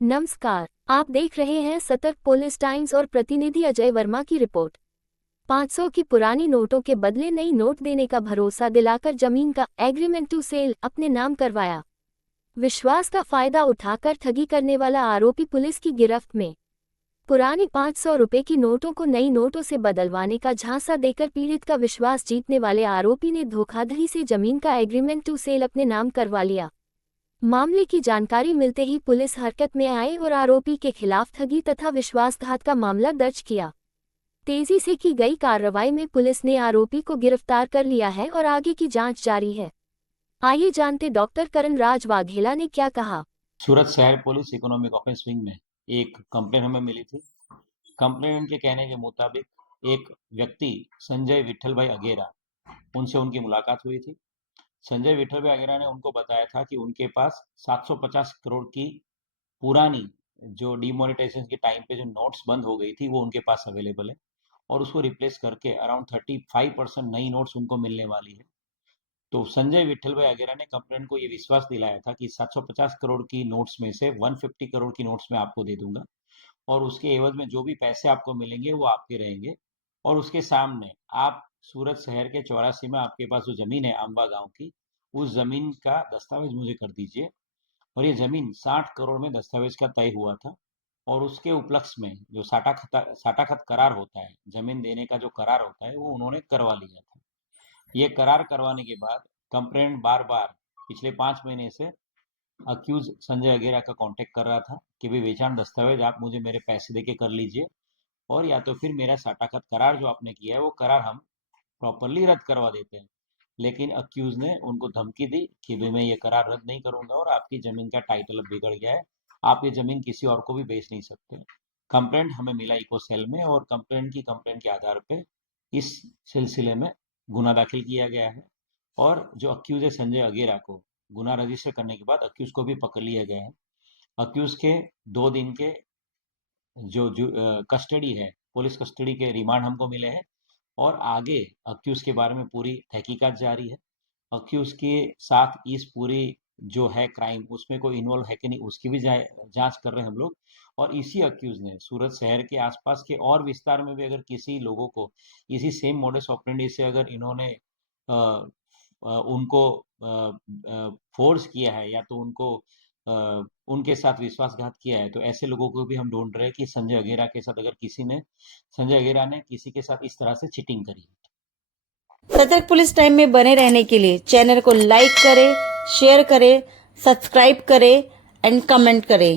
नमस्कार, आप देख रहे हैं सतर्क पुलिस टाइम्स और प्रतिनिधि अजय वर्मा की रिपोर्ट। 500 की पुरानी नोटों के बदले नई नोट देने का भरोसा दिलाकर जमीन का एग्रीमेंट टू सेल अपने नाम करवाया। विश्वास का फायदा उठाकर ठगी करने वाला आरोपी पुलिस की गिरफ्त में। पुरानी 500 रुपए की नोटों को नई नोटों से बदलवाने का झांसा देकर पीड़ित का विश्वास जीतने वाले आरोपी ने धोखाधड़ी से जमीन का एग्रीमेंट टू सेल अपने नाम करवा लिया। मामले की जानकारी मिलते ही पुलिस हरकत में आई और आरोपी के खिलाफ ठगी तथा विश्वासघात का मामला दर्ज किया। तेजी से की गई कार्रवाई में पुलिस ने आरोपी को गिरफ्तार कर लिया है और आगे की जांच जारी है। आइए जानते डॉक्टर करण राज वाघेला ने क्या कहा। सूरत शहर पुलिस इकोनॉमिक ऑफेंस विंग में एक कंप्लेंट हमें मिली थी। कंप्लेंट के कहने के मुताबिक एक व्यक्ति संजय विठल भाई अगेरा, उनसे उनकी मुलाकात हुई थी। संजय विठल भाई अगेरा ने उनको बताया था कि उनके पास 750 करोड़ की पुरानी जो डिमोनेटाइजेशन के टाइम पे जो नोट्स बंद हो गई थी वो उनके पास अवेलेबल है और उसको रिप्लेस करके अराउंड 35% नई नोट्स उनको मिलने वाली है। तो संजय विठल भाई अगेरा ने कंप्लेंट को ये विश्वास दिलाया था कि 750 करोड़ की नोट्स में से 150 करोड़ की नोट्स मैं आपको दे दूंगा और उसके एवज में जो भी पैसे आपको मिलेंगे वो आपके रहेंगे। और उसके सामने आप सूरत शहर के 84 में आपके पास जो जमीन है आंबा गांव की, उस जमीन का दस्तावेज मुझे कर दीजिए। और ये जमीन 60 करोड़ में दस्तावेज का तय हुआ था और उसके उपलक्ष्य में जो साटाखत करार होता है, जमीन देने का जो करार होता है, वो उन्होंने करवा लिया था। ये करार करवाने के बाद कंप्लेंट बार बार पिछले 5 महीने से अक्यूज संजय अगेरा का कांटेक्ट कर रहा था कि भाई वेचाण दस्तावेज आप मुझे मेरे पैसे देके कर लीजिए और या तो फिर मेरा साटाखत करार जो आपने किया है वो करार हम प्रॉपरली रद्द करवा देते हैं। लेकिन अक्यूज ने उनको धमकी दी कि भाई मैं ये करार रद्द नहीं करूंगा और आपकी जमीन का टाइटल अब बिगड़ गया है, आप ये जमीन किसी और को भी बेच नहीं सकते। कंप्लेंट हमें मिला इको सेल में और कंप्लेंट के आधार पे इस सिलसिले में गुना दाखिल किया गया है और जो अक्यूज है संजय अगेरा को गुना रजिस्टर करने के बाद अक्यूज को भी पकड़ लिया गया है। अक्यूज के 2 दिन के जो कस्टडी है, पुलिस कस्टडी के रिमांड हमको मिले हैं और आगे अक्यूज के बारे में पूरी तहकीकात जारी है। अक्यूज के साथ इस पूरी जो है क्राइम उसमें कोई इन्वॉल्व है कि नहीं उसकी भी जांच कर रहे हैं हम लोग। और इसी अक्यूज ने सूरत शहर के आसपास के और विस्तार में भी अगर किसी लोगों को इसी सेम मोडस ऑपरेंडी से अगर इन्होंने उनको फोर्स किया है या तो उनको उनके साथ विश्वासघात किया है, तो ऐसे लोगों को भी हम ढूंढ रहे हैं कि संजय अगेरा के साथ अगर संजय अगेरा ने किसी के साथ इस तरह से चीटिंग करी है। सतर्क पुलिस टाइम में बने रहने के लिए चैनल को लाइक करें, शेयर करें, सब्सक्राइब करें एंड कमेंट करें।